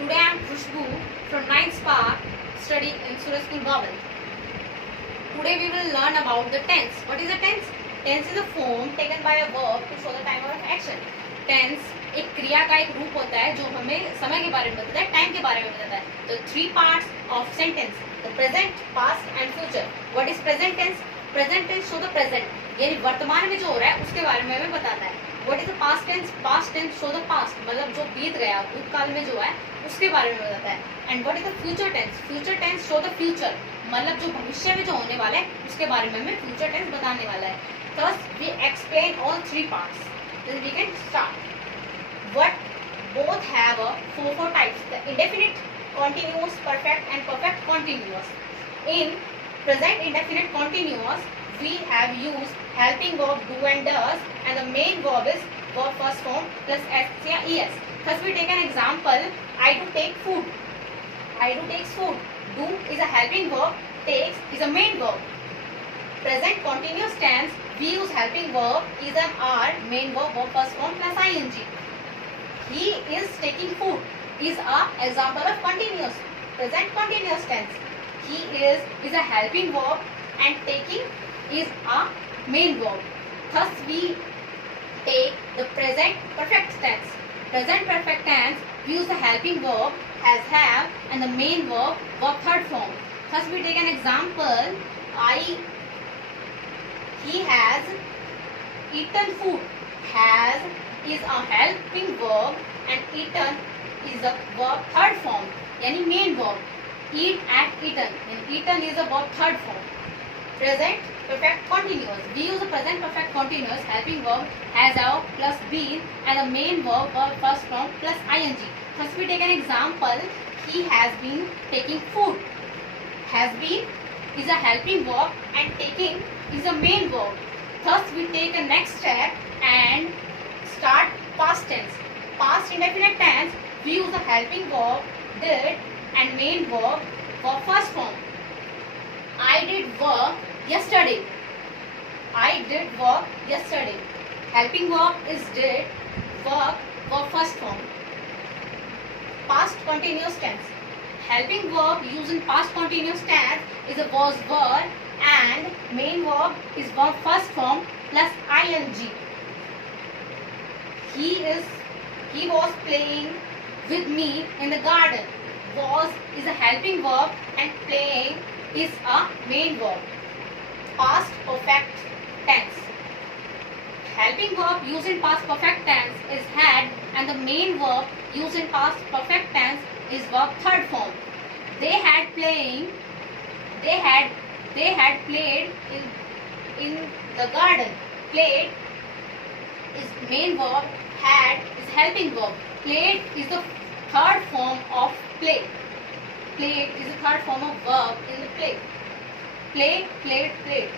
Today I am Khushbu from 9th Spark, studying in Suraj School Babel. Today we will learn about the tense. What is a tense? Tense is a form taken by a verb to show the time of action. Tense एक क्रिया का एक रूप होता है जो हमें समय के बारे में बताता है, टाइम के बारे में बताता है. The three parts of sentence: the present, past and future. What is present tense? Present tense show the present, यानी वर्तमान में जो हो रहा है उसके बारे में हमें बताता है. What is the past tense? Past tense show the past, मतलब जो बीत गया भूतकाल में जो है उसके बारे में बताता है. And what is the future tense? Future tense show the future, मतलब जो भविष्य में जो होने वाला है उसके बारे में हमें future tense बताने वाला है. Thus we explain all three parts. Then we can start. What both have a four types: the indefinite, continuous, perfect and perfect continuous. In present indefinite continuous, we have used helping verb do and does, and the main verb is verb first form plus s या es. Thus we take an example: I do take food. I do takes food. Do is a helping verb. Takes is a main verb. Present continuous tense, we use helping verb is an are, main verb verb first form plus ing. He is taking food is a example of continuous present continuous tense. He is a helping verb and taking is a main verb. Thus we take the present perfect tense. Present perfect tense, we use the helping verb has, have and the main verb verb third form. Thus we take an example: he has eaten food. Has is a helping verb and eaten is a verb third form, यानी main verb. Eat and eaten, and eaten is a verb third form. Present perfect continuous, we use the present perfect continuous helping verb has, have plus been and the main verb verb first form plus ing. Thus we take an example: he has been taking food. Has been is a helping verb and taking is a main verb. Thus we take a next step and start past tense. Past indefinite tense, we use the helping verb did and main verb verb first form. I did work yesterday. I did work yesterday. Helping verb is did, work verb first form. Past continuous tense. Helping verb used in past continuous tense is a was, were, and main verb is verb first form plus ing. He was playing with me in the garden. Was is a helping verb and playing is a main verb. Past perfect tense. Helping verb used in past perfect tense is had, and the main verb used in past perfect tense is verb third form. They had played in the garden. Played is main verb, had is helping verb. Played is the third form of play. Played is the third form of verb in the play. Play, played, played.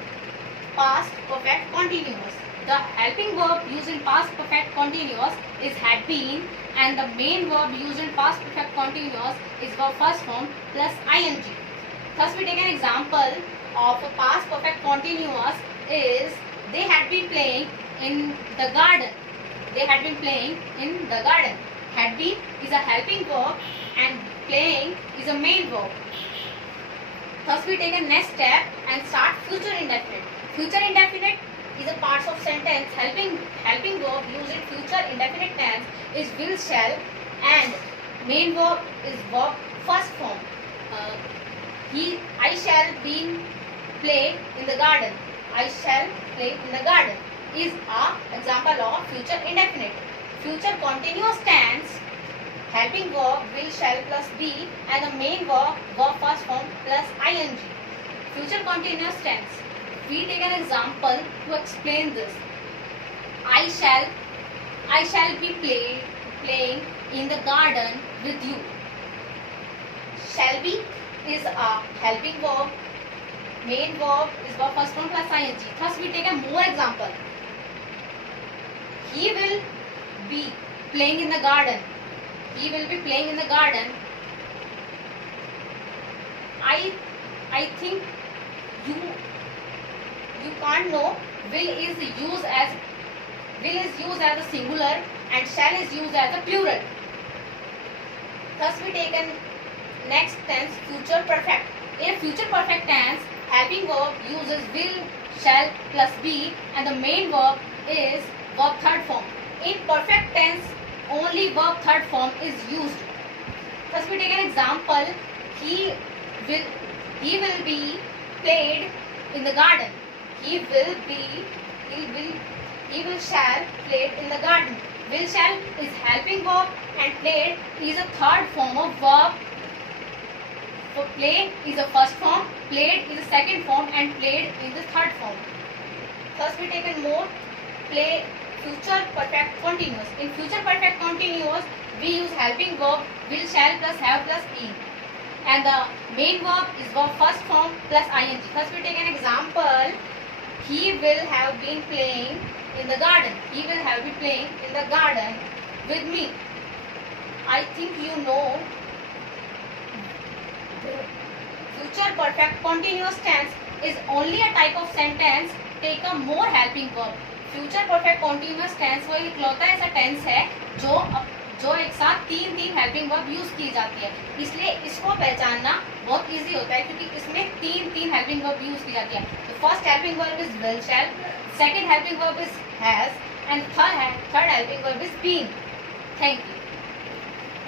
Past perfect continuous. The helping verb used in past perfect continuous is had been, and the main verb used in past perfect continuous is verb first form plus ing. Thus we take an example of a past perfect continuous is they had been playing in the garden. They had been playing in the garden. Had been is a helping verb and playing is a main verb. Thus we take a next step and start future indefinite. Future indefinite is a parts of sentence helping verb used in future indefinite tense is will, shall, and main verb is verb first form. I shall be play in the garden. I shall play in the garden is a example of future indefinite. Future continuous tense helping verb will, shall plus be and the main verb verb first form plus ing. Future continuous tense, we take an example to explain this. I shall be playing in the garden with you. Shall be is a helping verb. Main verb is verb first form plus ing. Thus we take a more example. He will be playing in the garden. He will be playing in the garden. I think you can't know. Will is used as a singular and shall is used as a plural. Thus we take an next tense, future perfect. In future perfect tense, helping verb uses will, shall plus be, and the main verb is verb third form. In perfect tense, only verb third form is used. Thus we take an example. He will be played in the garden. He will shall played in the garden. Will shall is helping verb and played is a third form of verb. So play is a first form, played is a second form, and played is the third form. Thus we take a more play future perfect continuous. In future perfect continuous, we use helping verb will, shall plus have plus e, and the main verb is verb first form plus ing. Thus we take an example. He will have been playing in the garden. He will have been playing in the garden with me. I think you know. Future perfect continuous tense is only a type of sentence take a more helping verb. Future perfect continuous tense वो इकलौता ऐसा tense है जो एक साथ तीन helping verb use की जाती है, इसलिए इसको पहचानना बहुत इजी होता है क्योंकि इसमें तीन हेल्पिंग वर्ब यूज की जाती है. तो first helping verb is will shall, second helping verb is has, and third helping verb is been. Thank you.